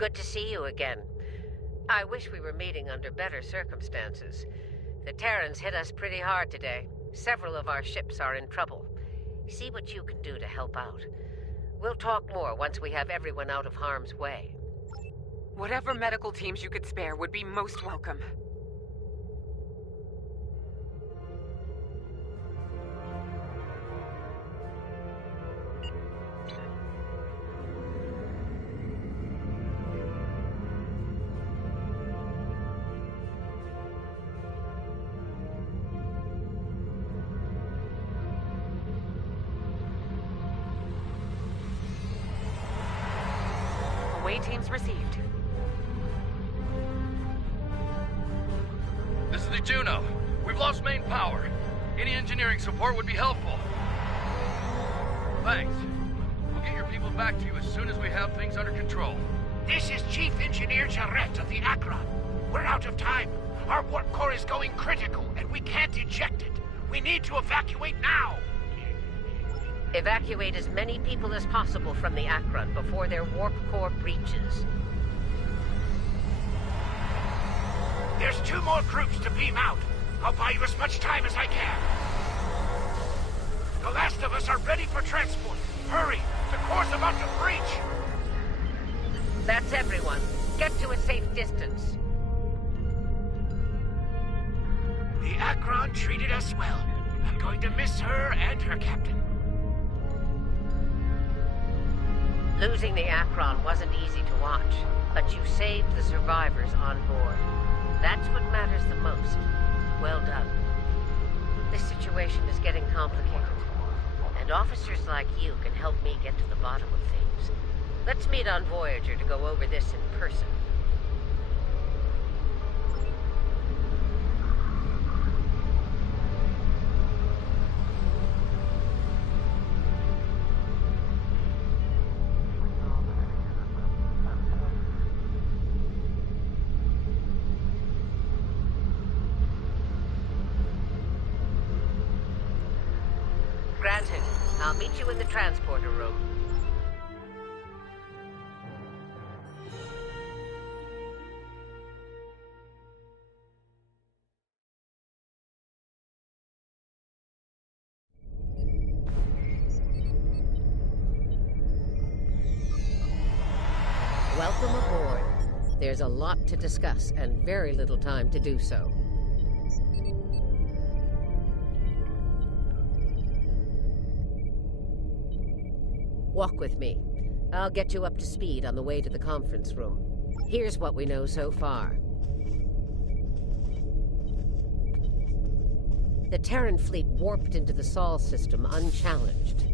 Good to see you again. I wish we were meeting under better circumstances. The Terrans hit us pretty hard today. Several of our ships are in trouble. See what you can do to help out. We'll talk more once we have everyone out of harm's way. Whatever medical teams you could spare would be most welcome. Away teams received. This is the Juno. We've lost main power. Any engineering support would be helpful. Thanks. We'll get your people back to you as soon as we have things under control. This is Chief Engineer Jarrett of the Akron. We're out of time. Our warp core is going critical, and we can't eject it. We need to evacuate now. Evacuate as many people as possible from the Akron before their warp core breaches. There's 2 more groups to beam out. I'll buy you as much time as I can. The last of us are ready for transport. Hurry! The core's about to breach! That's everyone. Get to a safe distance. The Akron treated us well. I'm going to miss her and her captain. Losing the Akron wasn't easy to watch, but you saved the survivors on board. That's what matters the most. Well done. This situation is getting complicated, and officers like you can help me get to the bottom of things. Let's meet on Voyager to go over this in person. Granted. I'll meet you in the transporter room. Welcome aboard. There's a lot to discuss and very little time to do so. Walk with me. I'll get you up to speed on the way to the conference room. Here's what we know so far. The Terran fleet warped into the Sol system unchallenged.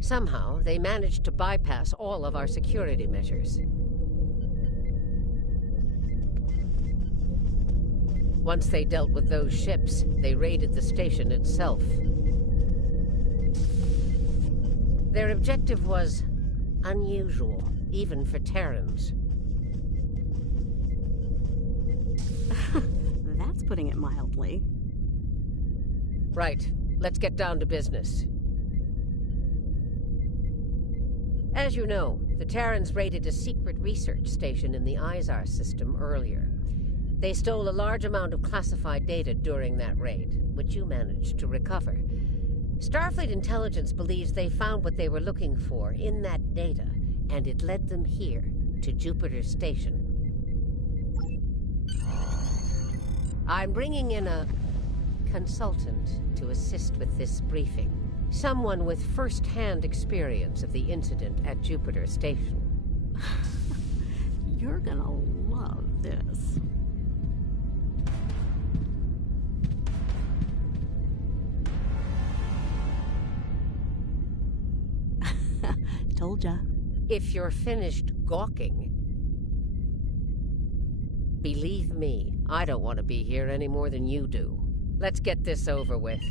Somehow, they managed to bypass all of our security measures. Once they dealt with those ships, they raided the station itself. Their objective was unusual, even for Terrans. That's putting it mildly. Right. Let's get down to business. As you know, the Terrans raided a secret research station in the Izar system earlier. They stole a large amount of classified data during that raid, which you managed to recover. Starfleet intelligence believes they found what they were looking for in that data, and it led them here, to Jupiter Station. I'm bringing in a consultant to assist with this briefing. Someone with first-hand experience of the incident at Jupiter Station. You're gonna love this. Told ya. If you're finished gawking, believe me, I don't want to be here any more than you do. Let's get this over with.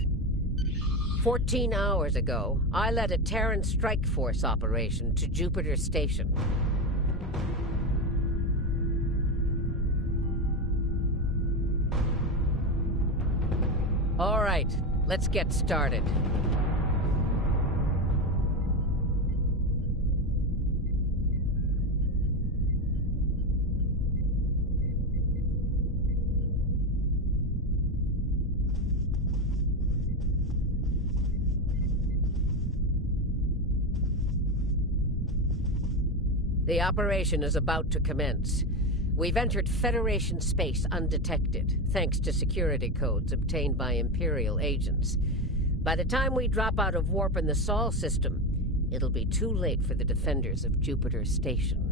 14 hours ago, I led a Terran strike force operation to Jupiter Station. All right, let's get started. The operation is about to commence. We've entered Federation space undetected, thanks to security codes obtained by Imperial agents. By the time we drop out of warp in the Sol system, it'll be too late for the defenders of Jupiter Station.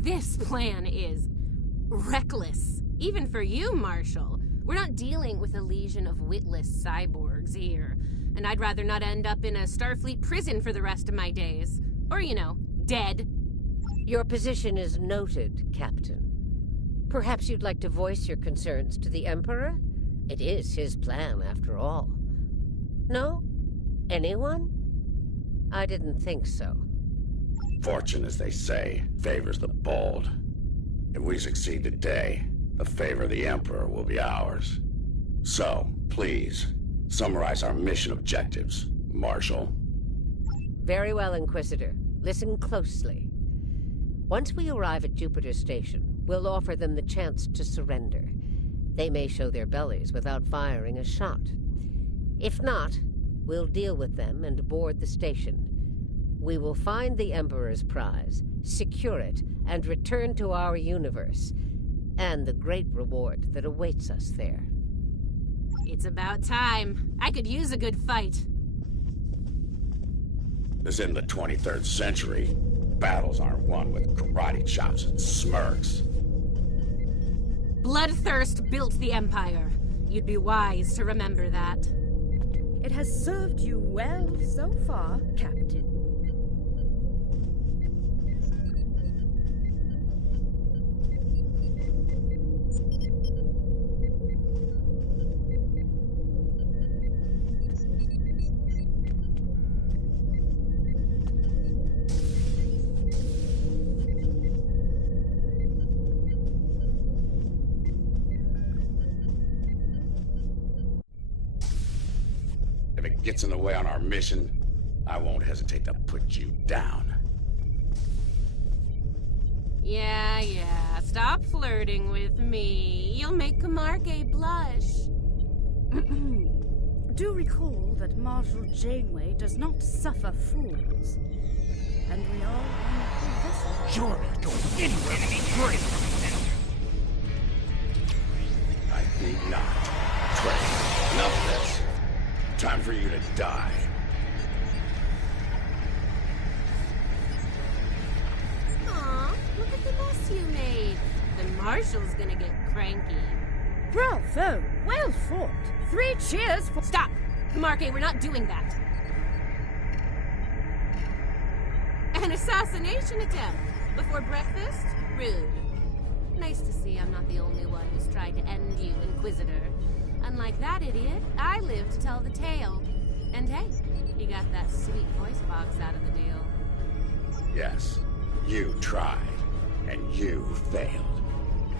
This plan is reckless. Even for you, Marshal. We're not dealing with a legion of witless cyborgs here. And I'd rather not end up in a Starfleet prison for the rest of my days. Or, dead. Your position is noted, Captain. Perhaps you'd like to voice your concerns to the Emperor? It is his plan, after all. No? Anyone? I didn't think so. Fortune, as they say, favors the bold. If we succeed today, the favor of the Emperor will be ours. So, please, summarize our mission objectives, Marshal. Very well, Inquisitor. Listen closely. Once we arrive at Jupiter Station, we'll offer them the chance to surrender. They may show their bellies without firing a shot. If not, we'll deal with them and board the station. We will find the Emperor's prize, secure it, and return to our universe, and the great reward that awaits us there. It's about time. I could use a good fight. This isn't the 23rd century. Battles aren't won with karate chops and smirks. Bloodthirst built the Empire. You'd be wise to remember that. It has served you well so far, Captain. If it gets in the way on our mission, I won't hesitate to put you down. Yeah. Stop flirting with me. You'll make Camargue blush. Do recall that Marshal Janeway does not suffer fools. And we are on the vessel. You're not going anywhere to be worried from I think not. Trey, enough of this. Time for you to die. Aw, look at the mess you made. The Marshal's gonna get cranky. Bravo! Well fought! 3 cheers for— Stop! Camargue, we're not doing that. An assassination attempt before breakfast? Rude. Nice to see I'm not the only one who's tried to end you, Inquisitor. Unlike that idiot, I live to tell the tale. And hey, you got that sweet voice box out of the deal. Yes, you tried, and you failed.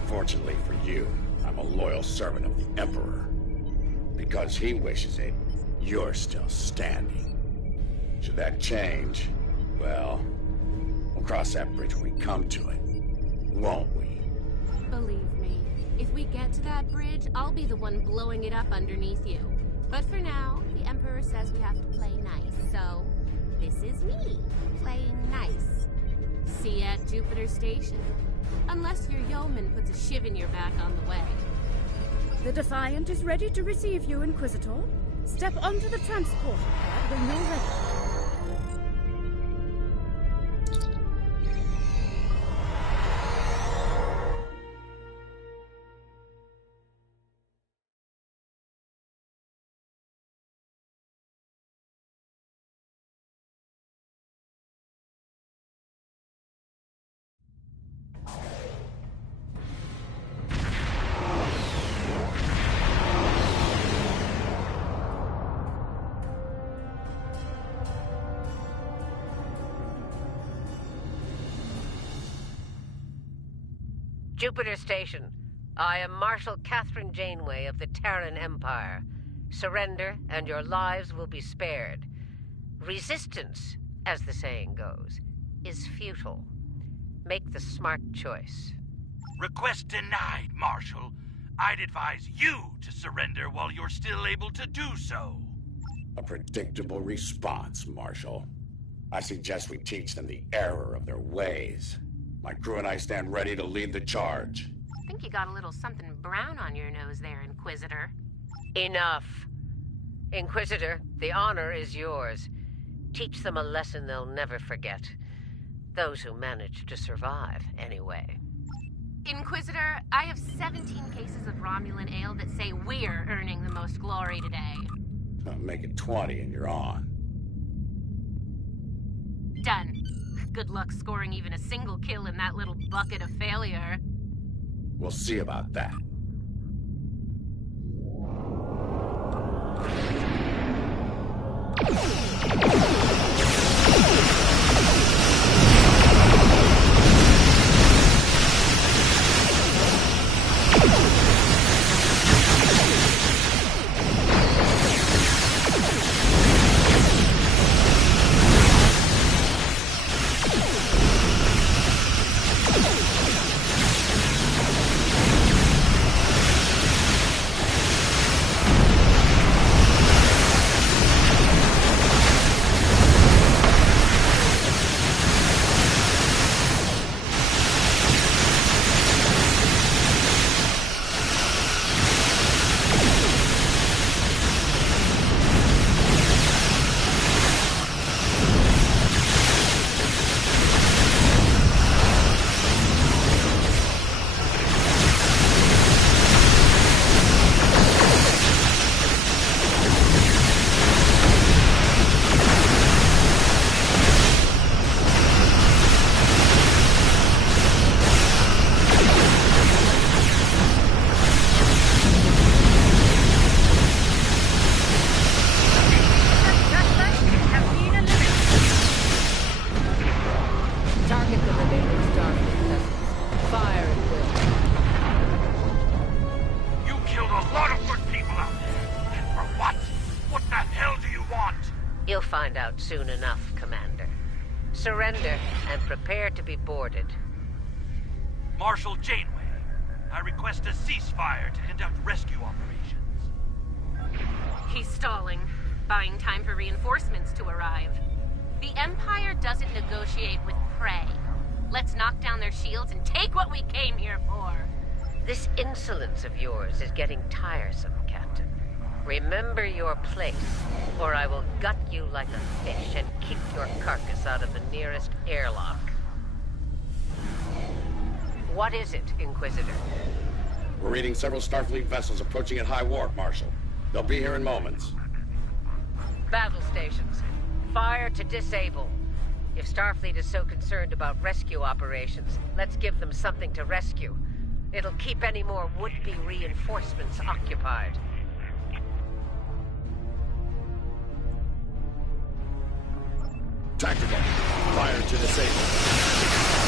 Fortunately for you, I'm a loyal servant of the Emperor. Because he wishes it, you're still standing. Should that change, well, we'll cross that bridge when we come to it, won't we? Believe me, if we get to that bridge, I'll be the one blowing it up underneath you. But for now, the Emperor says we have to play nice, so this is me, playing nice. See you at Jupiter Station. Unless your yeoman puts a shiv in your back on the way. The Defiant is ready to receive you, Inquisitor. Step onto the transport pad when you're ready. Jupiter Station. I am Marshal Catherine Janeway of the Terran Empire. Surrender, and your lives will be spared. Resistance, as the saying goes, is futile. Make the smart choice. Request denied, Marshal. I'd advise you to surrender while you're still able to do so. A predictable response, Marshal. I suggest we teach them the error of their ways. My crew and I stand ready to lead the charge. I think you got a little something brown on your nose there, Inquisitor. Enough. Inquisitor, the honor is yours. Teach them a lesson they'll never forget. Those who manage to survive, anyway. Inquisitor, I have 17 cases of Romulan ale that say we're earning the most glory today. Make it 20 and you're on. Done. Good luck scoring even a single kill in that little bucket of failure. We'll see about that. You'll find out soon enough, Commander. Surrender and prepare to be boarded. Marshal Janeway, I request a ceasefire to conduct rescue operations. He's stalling, buying time for reinforcements to arrive. The Empire doesn't negotiate with prey. Let's knock down their shields and take what we came here for. This insolence of yours is getting tiresome, Captain. Remember your place, or I will gut you like a fish and kick your carcass out of the nearest airlock. What is it, Inquisitor? We're reading several Starfleet vessels approaching at high warp, Marshal. They'll be here in moments. Battle stations. Fire to disable. If Starfleet is so concerned about rescue operations, let's give them something to rescue. It'll keep any more would-be reinforcements occupied. Tactical. Fire to disable.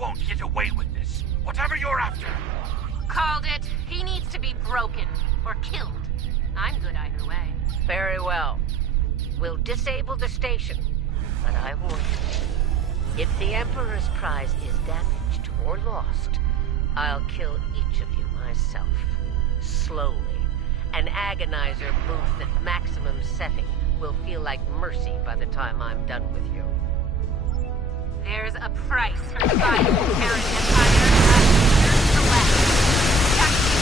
Won't get away with this. Whatever you're after. Called it. He needs to be broken or killed. I'm good either way. Very well. We'll disable the station, but I warn you, if the Emperor's prize is damaged or lost, I'll kill each of you myself. Slowly. An agonizer boost at maximum setting will feel like mercy by the time I'm done with you. There's a price for fighting the Terran Empire. To left.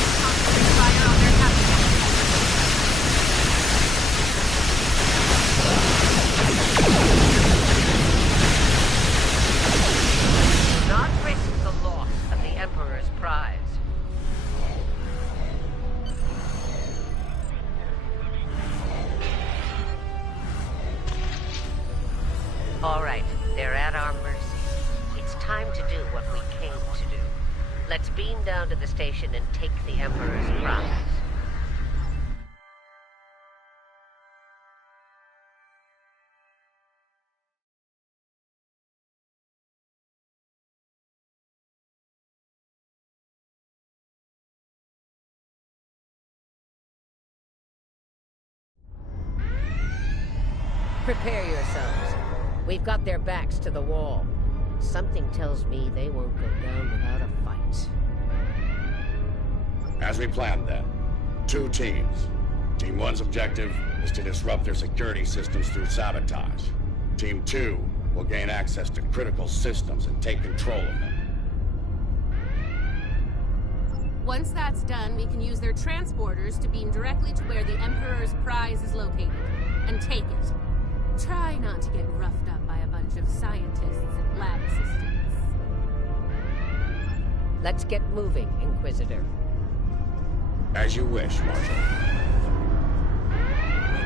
Let's beam down to the station and take the Emperor's prize. Prepare yourselves. We've got their backs to the wall. Something tells me they won't go down without a fight. As we planned then, 2 teams. Team 1's objective is to disrupt their security systems through sabotage. Team 2 will gain access to critical systems and take control of them. Once that's done, we can use their transporters to beam directly to where the Emperor's prize is located, and take it. Try not to get roughed up by a bunch of scientists and lab assistants. Let's get moving, Inquisitor. As you wish, Marshal.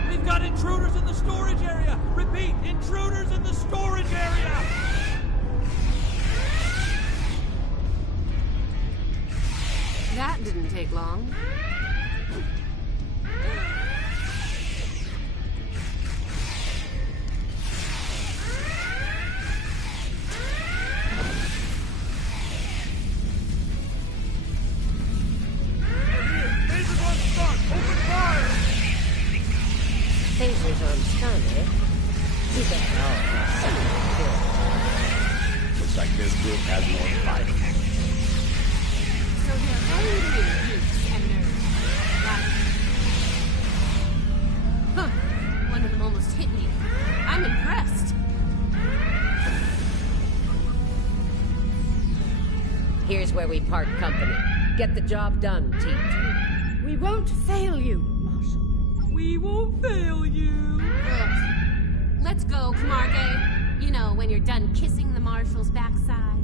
We've got intruders in the storage area! Repeat, intruders in the storage area! That didn't take long. Phasers on stun, eh? You better all Looks like this group has more fighting. So they're angry geeks and nerds. Huh. One of them almost hit me. I'm impressed. Here's where we part company. Get the job done, Team 2. We won't fail you, Marshal. We won't fail you! Ugh. Let's go, Camargue. You know, when you're done kissing the Marshal's backside.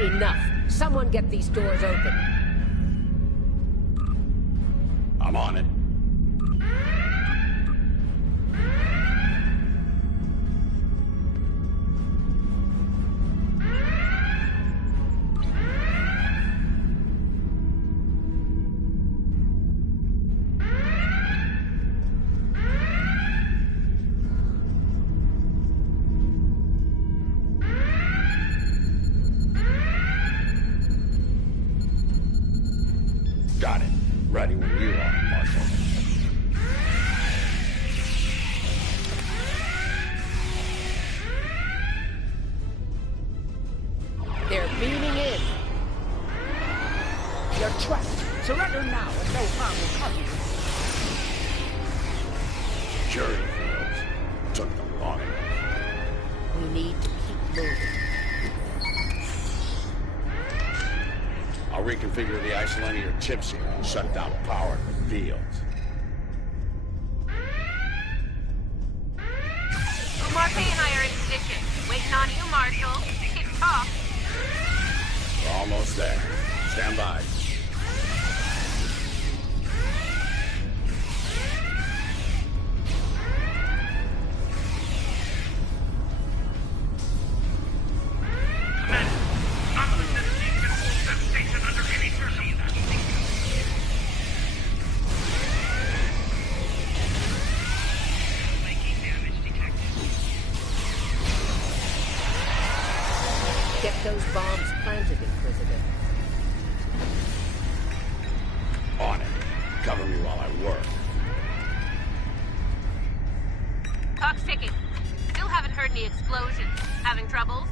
Enough. Someone get these doors open. I'm on it. Got it. Ready when you are, Marshal. They're beaming in. You're trapped. Surrender now and no harm will come to you. Security fields. Took them long enough. We need to keep moving. I'll reconfigure the isolinear chips here and shut down power to the fields. Marpe and I are in position. Waiting on you, Marshal. Tick tock. We're almost there. Stand by. Get those bombs planted, Inquisitor. On it. Cover me while I work. Clock's ticking. Still haven't heard any explosions. Having troubles?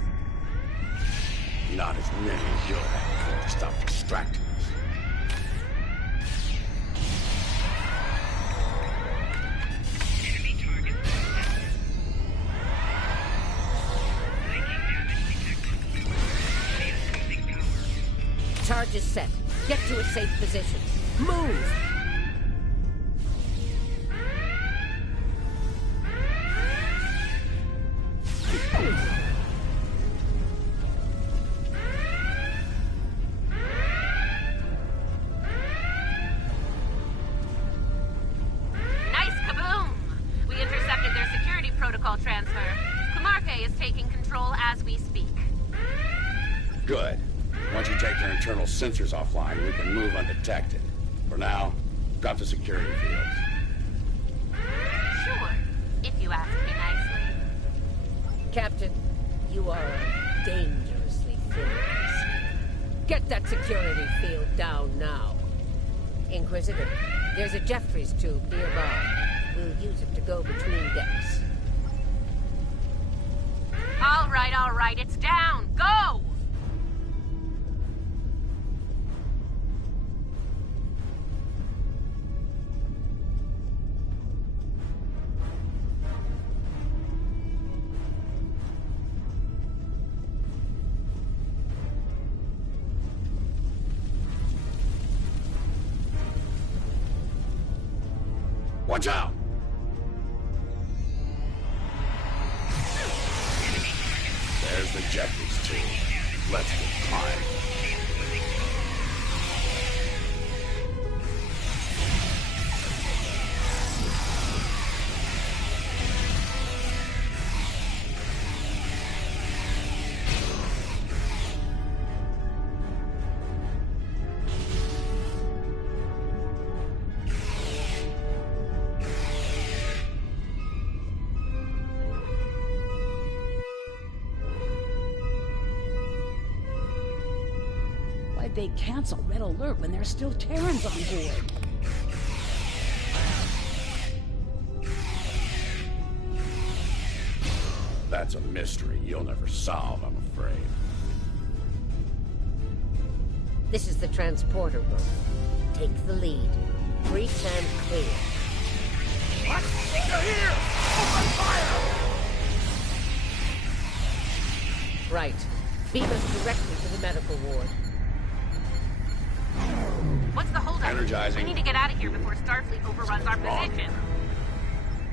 Not as many as you'll have before to stop distracting us. Charge is set. Get to a safe position. Move! Nice kaboom! We intercepted their security protocol transfer. Camargue is taking control as we speak. Good. Once you take their internal sensors offline, we can move undetected. For now, drop the security fields. Sure, if you ask me nicely. Captain, you are a dangerously thin ice. Get that security field down now. Inquisitor, there's a Jeffries tube nearby. We'll use it to go between decks. All right, it's down. Go! Watch out! There's the Jeffries tube. Let's get climbing. They cancel Red Alert when there's still Terrans on board. That's a mystery you'll never solve, I'm afraid. This is the transporter room. Take the lead. Breach and clear. What? They're here! Open fire! Right. Beam us directly to the medical ward. What's the holdup? Energizing. We need to get out of here before Starfleet overruns our position.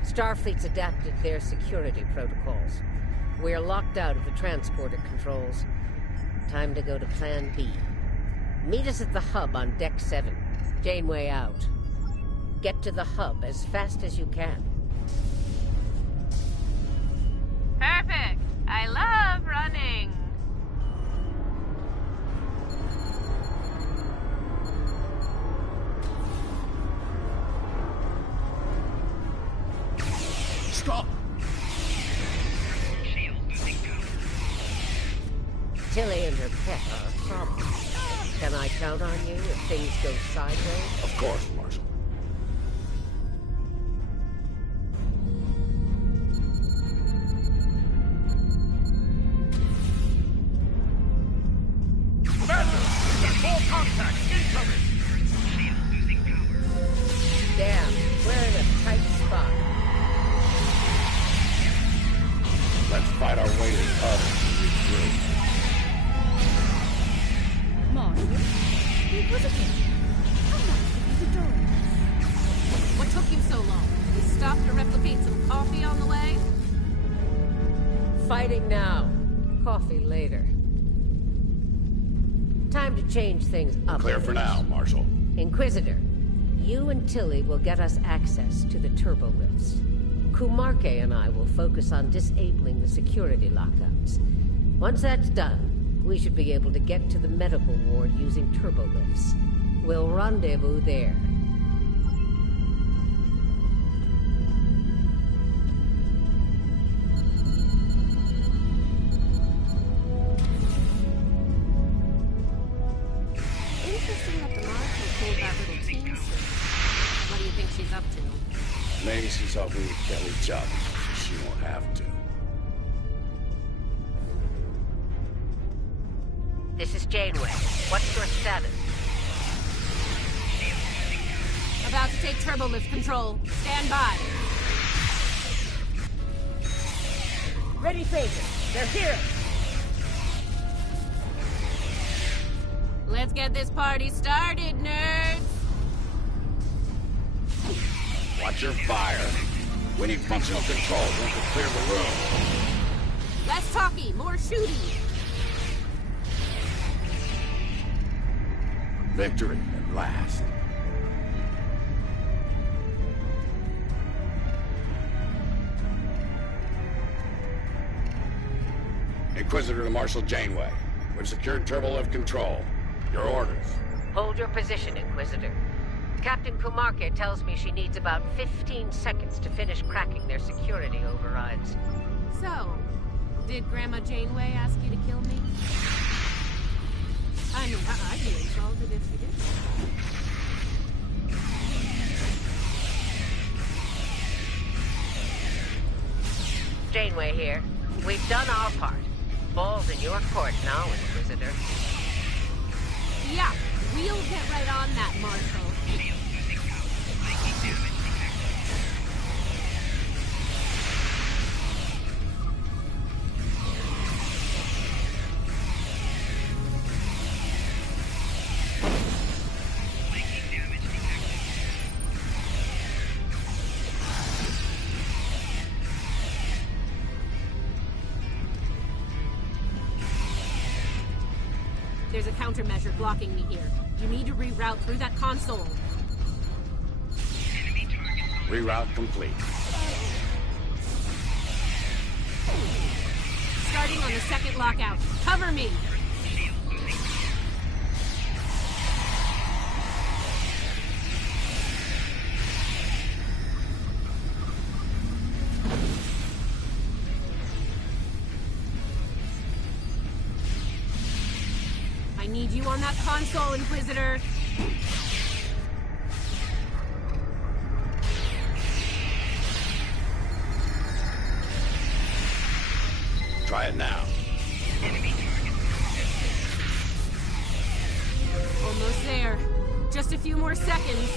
Starfleet's adapted their security protocols. We're locked out of the transporter controls. Time to go to Plan B. Meet us at the hub on Deck 7. Janeway out. Get to the hub as fast as you can. Perfect. I love running. Stop! Tilly and her pet are a problem. Can I count on you if things go sideways? Of course, Marshal. Commander, we've got full contact. Incoming! Damn, we're in a tight spot. Let's fight our way to the hub and regroup. Marshal, Inquisitor, how nice of you to join us. What took you so long? We stopped to replicate some coffee on the way? Fighting now. Coffee later. Time to change things up. Clear for now, Marshal. Inquisitor, you and Tilly will get us access to the turbo lifts. Kumarke and I will focus on disabling the security lockouts. Once that's done, we should be able to get to the medical ward using turbo lifts. We'll rendezvous there. Interesting that DeMarco pulled that little team suit. What do you think she's up to? Maybe she's hoping to kill each other so she won't have to. This is Janeway. What's your status? About to take turbo lift control. Stand by. Ready, phaser. They're here. Let's get this party started, nerds. Watch your fire. We need functional control. We can clear the room. Less talky, more shooty. Victory at last. Inquisitor to Marshal Janeway. We've secured Turbolift control. Your orders. Hold your position, Inquisitor. Captain Kumarke tells me she needs about 15 seconds to finish cracking their security overrides. So, did Grandma Janeway ask you to kill me? I mean, I'd be insulted if she did. Janeway here. We've done our part. Ball's in your court now, Inquisitor. Yeah, we'll get right on that, Marshal. There's a countermeasure blocking me here. You need to reroute through that console. Reroute complete. Starting on the second lockout. Cover me! I need you on that console, Inquisitor! Try it now. Almost there. Just a few more seconds.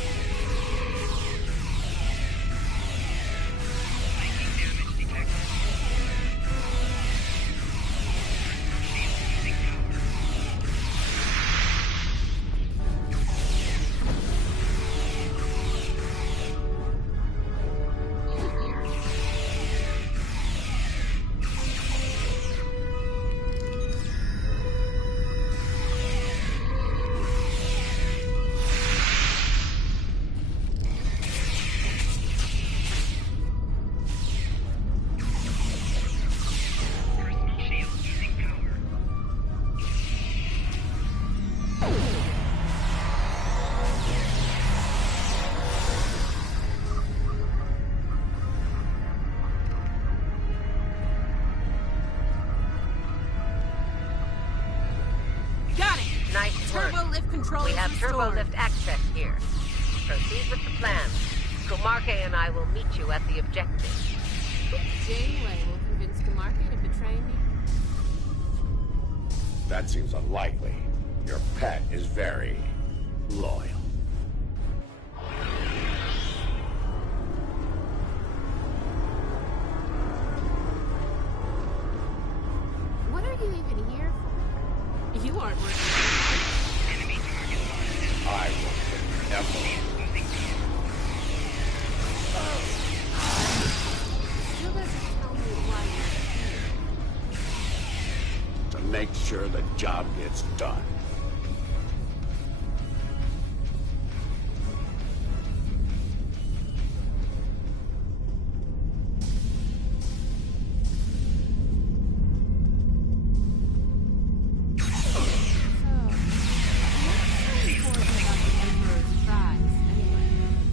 Turbolift control. We have Turbolift access here. Proceed with the plan. Kumarke and I will meet you at the objective. Janeway will convince Kumarke to betray me. That seems unlikely. Your pet is very loyal. What are you even here for? You aren't working. I will put Emperor. Still doesn't tell me why you're here. To make sure the job gets done.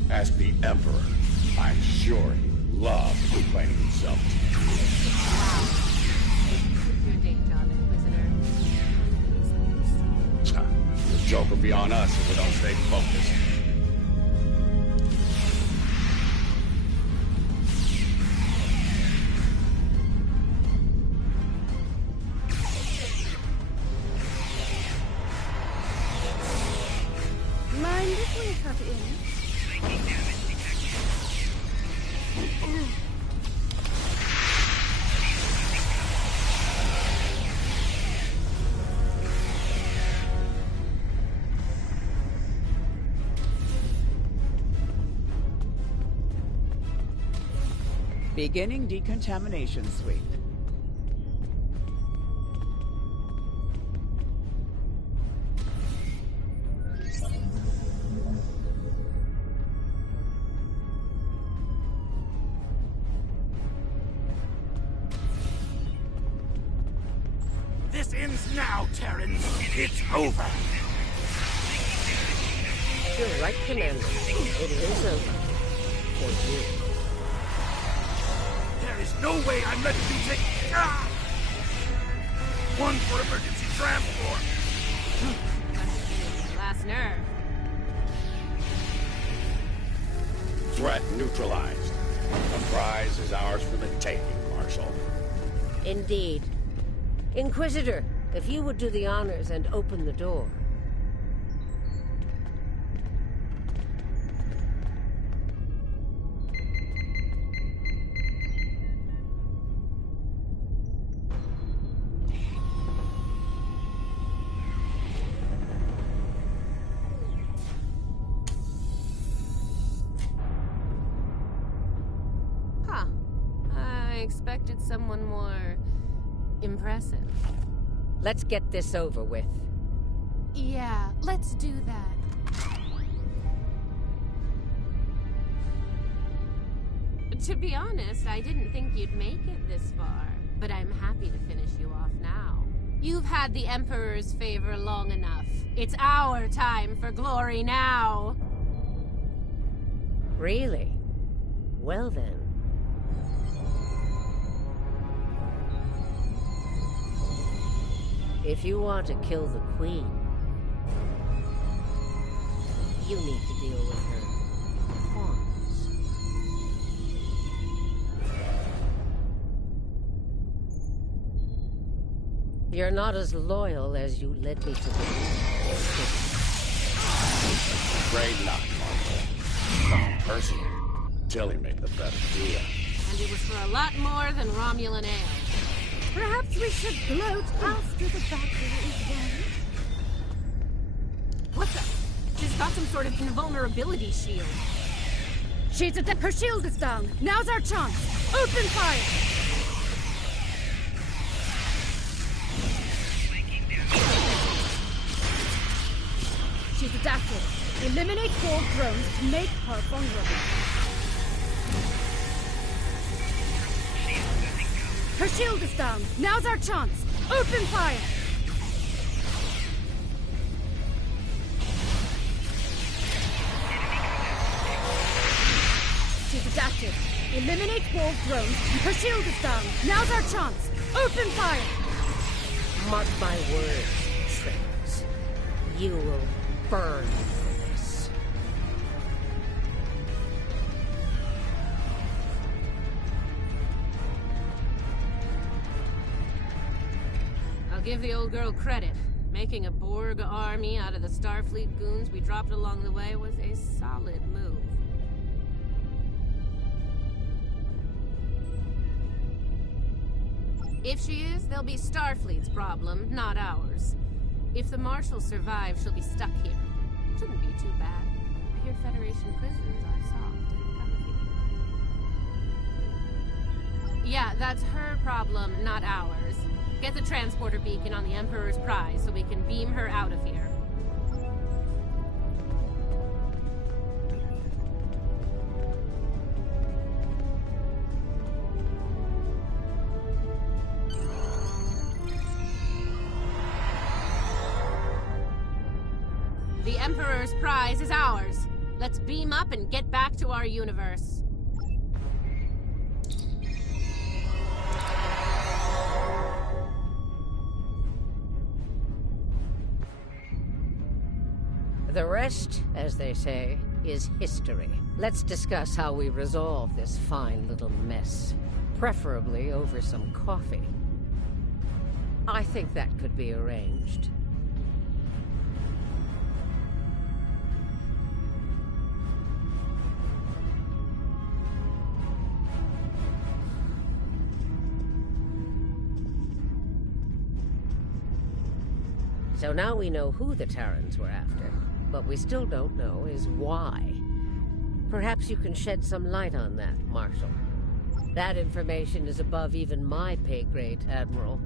Ask the Emperor. I'm sure he loves complaining himself. Your day job, Inquisitor. The joke will be on us if we don't stay focused. Mind if we cut in? Beginning decontamination sweep. This ends now, Terrans. It's over. You're right, Commander. It is over. For you. There is no way I'm letting you take... Ah! One for emergency transport. Last nerve. Threat neutralized. The prize is ours for the taking, Marshal. Indeed. Inquisitor, if you would do the honors and open the door. Expected someone more impressive. Let's get this over with. Yeah, let's do that. To be honest, I didn't think you'd make it this far, but I'm happy to finish you off now. You've had the Emperor's favor long enough. It's our time for glory now. Really? Well then. If you want to kill the Queen, you need to deal with her pawns. You're not as loyal as you led me to believe. Afraid not, Marshal. Personally, Tilly made the better deal. And it was for a lot more than Romulan ale. Perhaps we should gloat after the battle is won. What the? She's got some sort of invulnerability shield. She's at her shield is down. Now's our chance. Open fire! She's adapted. Eliminate 4 drones to make her vulnerable. Her shield is down. Now's our chance. Open fire! She's adapted. Eliminate 4 drones. Her shield is down. Now's our chance. Open fire! Mark my words, traitors. You will burn for this. I'll give the old girl credit. Making a Borg army out of the Starfleet goons we dropped along the way was a solid move. If she is, they'll be Starfleet's problem, not ours. If the Marshal survives, she'll be stuck here. Shouldn't be too bad. I hear Federation prisons are soft and comfy. Yeah, that's her problem, not ours. Get the transporter beacon on the Emperor's prize so we can beam her out of here. The Emperor's prize is ours. Let's beam up and get back to our universe. The rest, as they say, is history. Let's discuss how we resolve this fine little mess. Preferably over some coffee. I think that could be arranged. So now we know who the Terrans were after. What we still don't know is why. Perhaps you can shed some light on that, Marshal. That information is above even my pay grade, Admiral.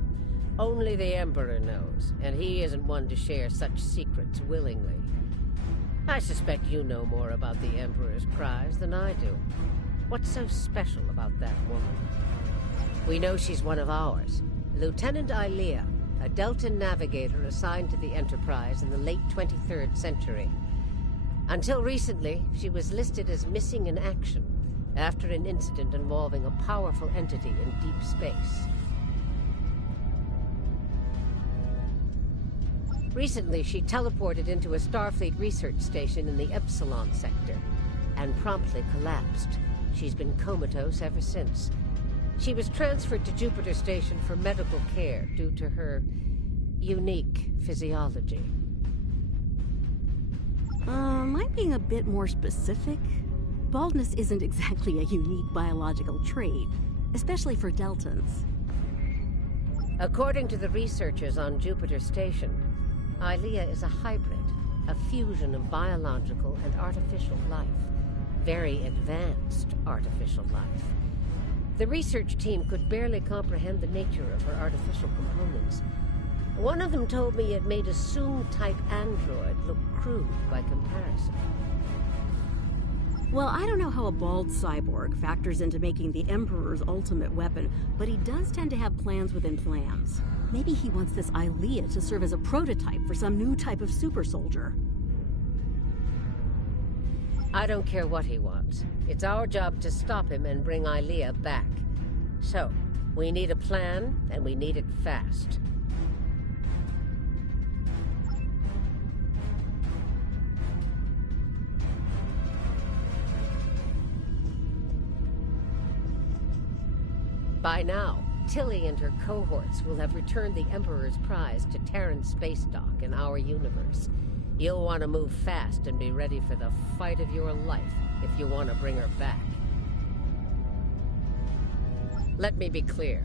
Only the Emperor knows, and he isn't one to share such secrets willingly. I suspect you know more about the Emperor's prize than I do. What's so special about that woman? We know she's one of ours, Lieutenant Ilia, a Deltan navigator assigned to the Enterprise in the late 23rd century. Until recently, she was listed as missing in action after an incident involving a powerful entity in deep space. Recently, she teleported into a Starfleet research station in the Epsilon sector and promptly collapsed. She's been comatose ever since. She was transferred to Jupiter Station for medical care due to her unique physiology. Am I being a bit more specific? Baldness isn't exactly a unique biological trait, especially for Deltans. According to the researchers on Jupiter Station, Ilia is a hybrid, a fusion of biological and artificial life. Very advanced artificial life. The research team could barely comprehend the nature of her artificial components. One of them told me it made a Soong-type android look crude by comparison. Well, I don't know how a bald cyborg factors into making the Emperor's ultimate weapon, but he does tend to have plans within plans. Maybe he wants this Ilia to serve as a prototype for some new type of super soldier. I don't care what he wants. It's our job to stop him and bring Ilia back. So, we need a plan, and we need it fast. By now, Tilly and her cohorts will have returned the Emperor's prize to Terran space dock in our universe. You'll want to move fast and be ready for the fight of your life if you want to bring her back. Let me be clear.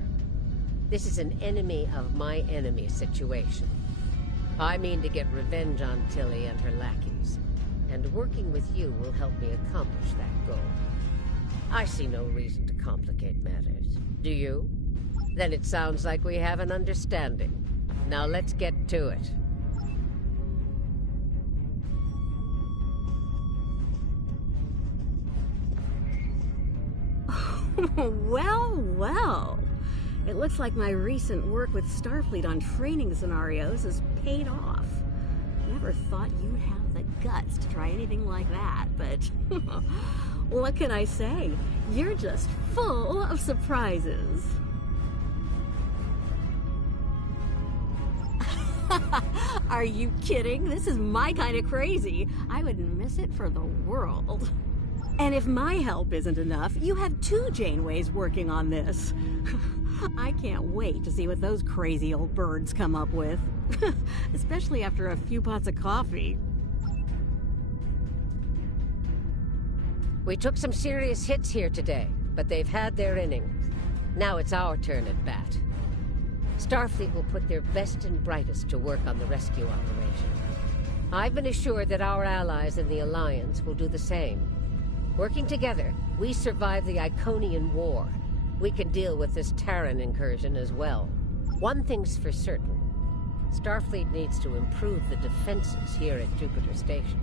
This is an enemy of my enemy situation. I mean to get revenge on Tilly and her lackeys, and working with you will help me accomplish that goal. I see no reason to complicate matters. Do you? Then it sounds like we have an understanding. Now let's get to it. Well, well. It looks like my recent work with Starfleet on training scenarios has paid off. Never thought you'd have the guts to try anything like that, but what can I say? You're just full of surprises. Are you kidding? This is my kind of crazy. I wouldn't miss it for the world. And if my help isn't enough, you have 2 Janeways working on this. I can't wait to see what those crazy old birds come up with. Especially after a few pots of coffee. We took some serious hits here today, but they've had their innings. Now it's our turn at bat. Starfleet will put their best and brightest to work on the rescue operation. I've been assured that our allies in the Alliance will do the same. Working together, we survived the Iconian War. We can deal with this Terran incursion as well. One thing's for certain. Starfleet needs to improve the defenses here at Jupiter Station.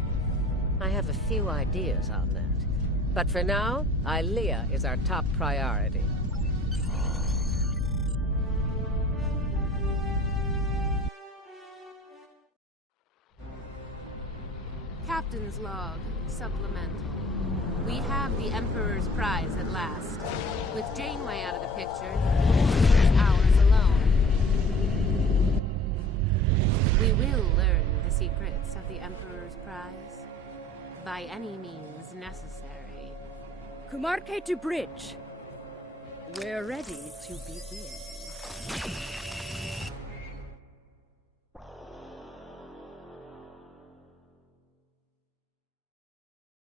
I have a few ideas on that. But for now, Ilia is our top priority. Captain's log, supplemental. We have the Emperor's prize at last. With Janeway out of the picture, the is ours alone. We will learn the secrets of the Emperor's prize. By any means necessary. Kumarke to bridge. We're ready to begin.